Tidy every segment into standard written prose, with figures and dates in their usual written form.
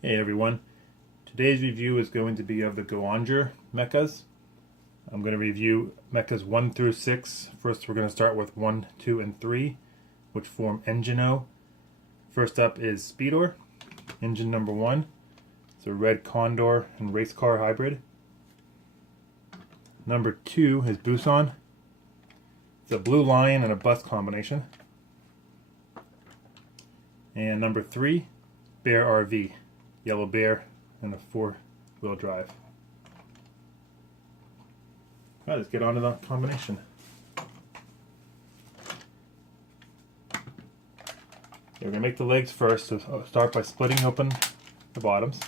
Hey everyone, today's review is going to be of the Go-Onger mechas. I'm going to review mechas 1 through 6. First we're going to start with 1, 2, and 3, which form EngineOh. First up is Speedor, engine number 1. It's a red Condor and race car hybrid. Number 2 is Busan. It's a blue lion and a bus combination. And number 3, Bear RV. Yellow bear and a 4-wheel drive. Alright, let's get on to the combination. We're going to make the legs first, so start by splitting open the bottoms.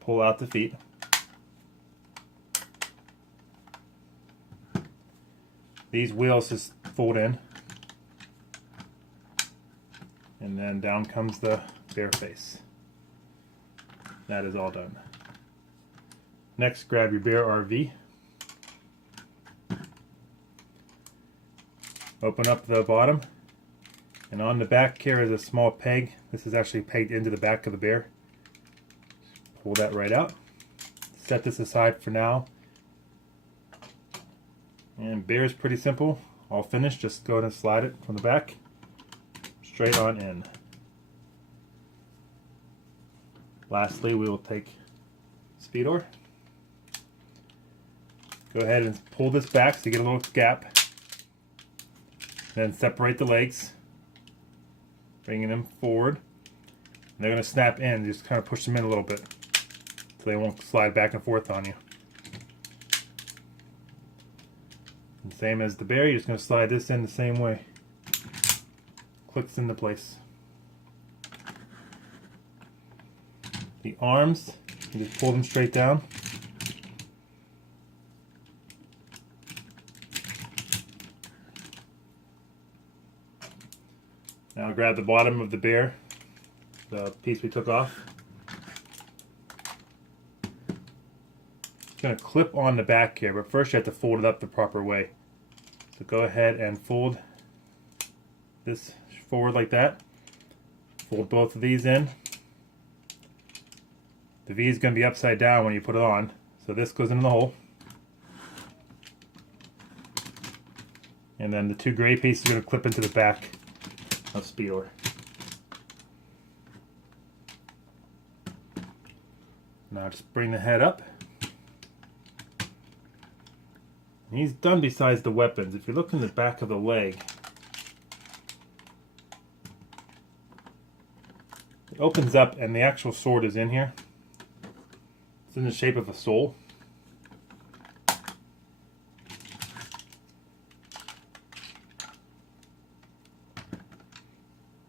Pull out the feet. These wheels just fold in. And then down comes the bear face. That is all done. Next, grab your Bear RV. Open up the bottom. And on the back here is a small peg. This is actually pegged into the back of the bear. Pull that right out. Set this aside for now. And bear is pretty simple. All finished. Just go ahead and slide it from the back straight on in. Lastly, we will take Speedor. Go ahead and pull this back so you get a little gap. Then separate the legs, bringing them forward. And they're going to snap in. Just kind of push them in a little bit so they won't slide back and forth on you. And same as the bear, you're just going to slide this in the same way. Clicks into place. The arms, you just pull them straight down. Now grab the bottom of the bear, the piece we took off. It's going to clip on the back here, but first you have to fold it up the proper way. So go ahead and fold this forward like that. Fold both of these in. The V is going to be upside down when you put it on, so this goes into the hole. And then the two gray pieces are going to clip into the back of Speedor. Now just bring the head up. And he's done besides the weapons. If you look in the back of the leg, it opens up and the actual sword is in here. It's in the shape of a soul.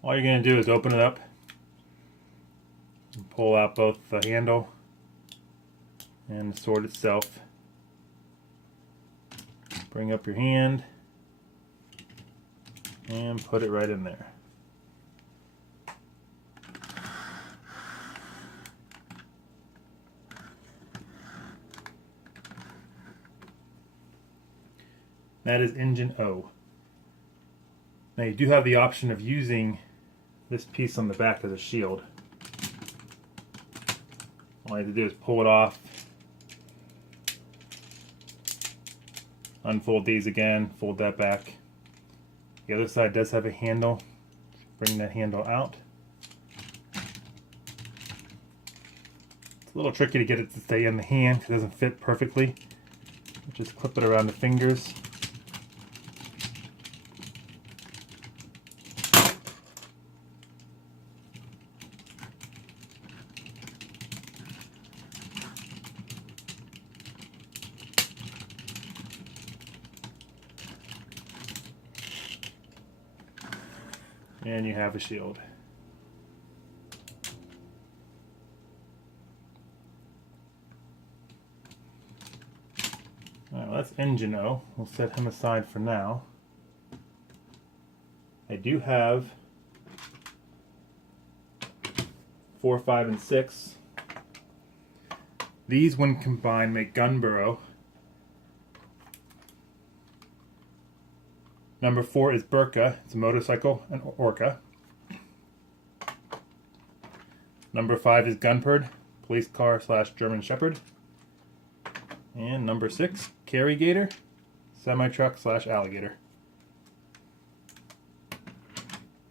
All you're going to do is open it up and pull out both the handle and the sword itself. Bring up your hand and put it right in there. That is Engine-Oh. Now you do have the option of using this piece on the back as a shield. All you have to do is pull it off, unfold these again, fold that back. The other side does have a handle. Bring that handle out. It's a little tricky to get it to stay in the hand because it doesn't fit perfectly. Just clip it around the fingers. And you have a shield. Alright, well that's Engine-Oh. We'll set him aside for now. I do have 4, 5, and 6. These, when combined, make GunbirOh. Number 4 is Burka. It's a motorcycle, an orca. Number 5 is Gunpird, police car / German Shepherd. And number 6, Carrygator, semi-truck / alligator.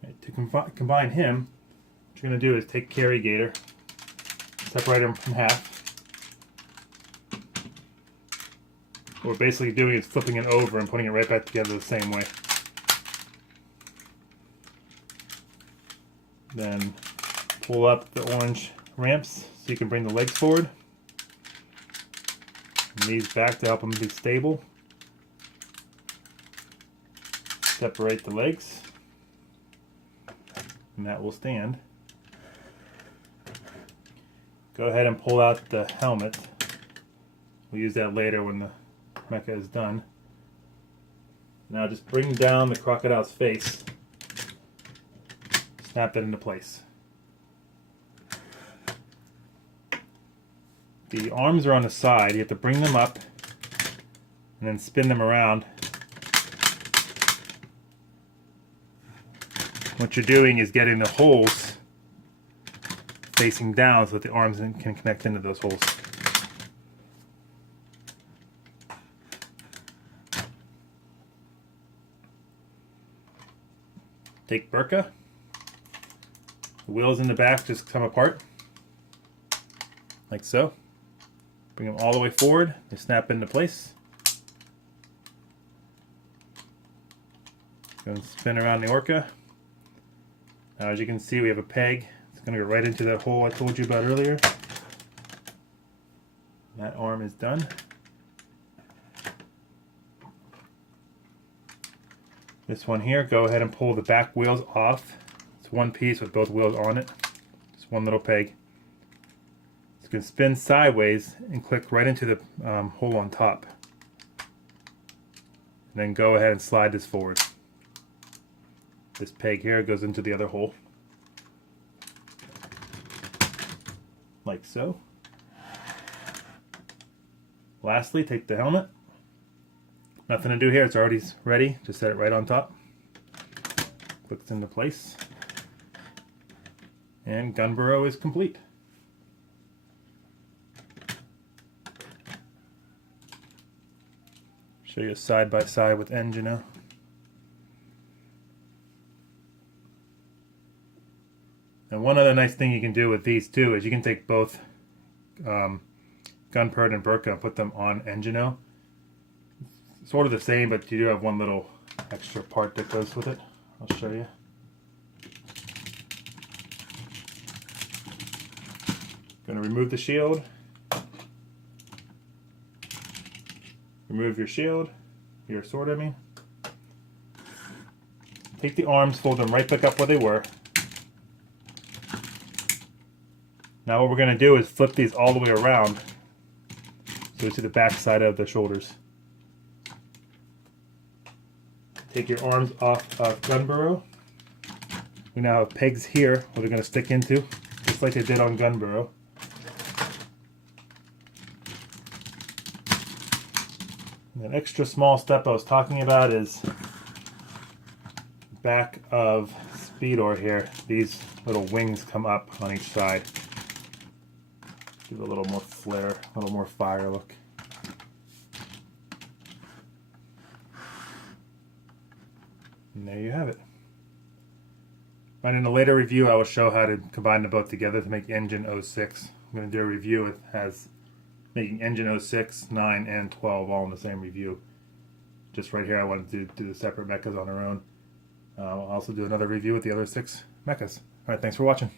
Right, to combine him, what you're going to do is take Carrygator, separate him in half. What we're basically doing is flipping it over and putting it right back together the same way. Then pull up the orange ramps so you can bring the legs forward. And these back to help them be stable. Separate the legs. And that will stand. Go ahead and pull out the helmet. We'll use that later when the mecha is done. Now just bring down the crocodile's face. Snap that into place. The arms are on the side. You have to bring them up and then spin them around. What you're doing is getting the holes facing down so that the arms can connect into those holes. Take Burka. The wheels in the back just come apart, like so. Bring them all the way forward, they snap into place. Go and spin around the Orca. Now as you can see, we have a peg. It's going to go right into that hole I told you about earlier. That arm is done. This one here, go ahead and pull the back wheels off. It's one piece with both wheels on it. Just one little peg. You can spin sideways and click right into the hole on top. And then go ahead and slide this forward. This peg here goes into the other hole. Like so. Lastly, take the helmet. Nothing to do here, it's already ready. Just set it right on top. Clicks into place. And GunbirOh is complete. Show you side by side with EngineOh. And one other nice thing you can do with these too is you can take both Gunpird and Burka and put them on EngineOh. Sort of the same, but you do have one little extra part that goes with it. I'll show you. Going to remove the shield. Remove your shield, your sword I mean. Take the arms, fold them right back up where they were. Now what we're going to do is flip these all the way around so we see the back side of the shoulders. Take your arms off of GunbirOh. We now have pegs here where they're going to stick into, just like they did on GunbirOh. An extra small step I was talking about is back of Speedor here. These little wings come up on each side. Give it a little more flair, a little more fire look. And there you have it. And in a later review I will show how to combine them both together to make EngineOh 6. I'm going to do a review that has making EngineOh 6, 9, and 12 all in the same review. Just right here I wanted to do the separate mechas on their own. I'll also do another review with the other 6 mechas. Alright, thanks for watching.